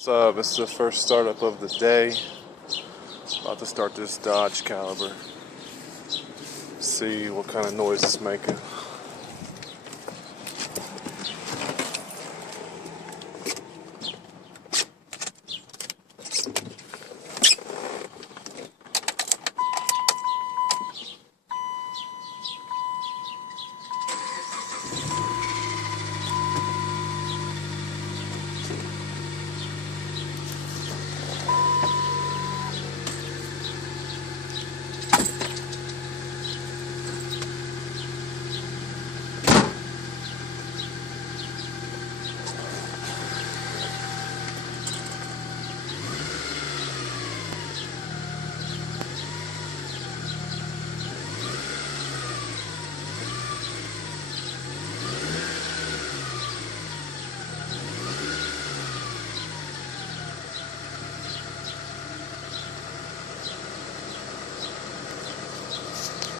What's up? It's the first startup of the day. About to start this Dodge Caliber. See what kind of noise it's making.